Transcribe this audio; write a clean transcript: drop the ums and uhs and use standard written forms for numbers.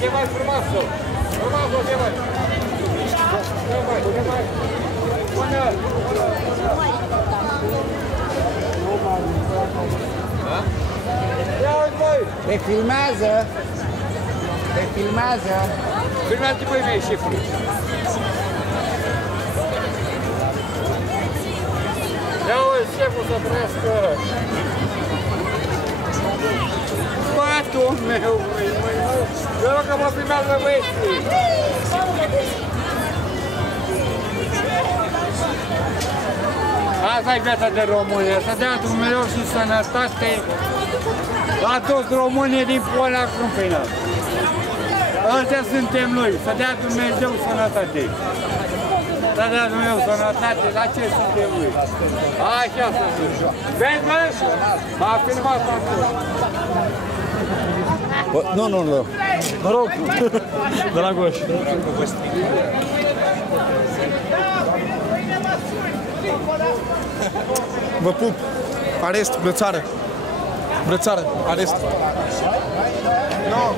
Ce mai frumoasă! Frumoasă, ce mai! Ce mai! Bună! Ia uite, băi! Te filmează! Te filmează! Filmează pe mei, șefului! Ia uite, șeful să trăiască! Băiatul meu, măi! Eu rog că mă filmează băieții! Asta e viața de România, să dea Dumnezeu și sănătate la toți românii din Pola Câmpina. Ăștia suntem noi, să dea Dumnezeu sănătate. Să dea Dumnezeu sănătate, la ce suntem noi? Așa să fie. Vezi, mă? M-a filmat acolo. Nu. Noroc. De la Goș. Vă pup. Arest, brățară. Brățară, arest. No.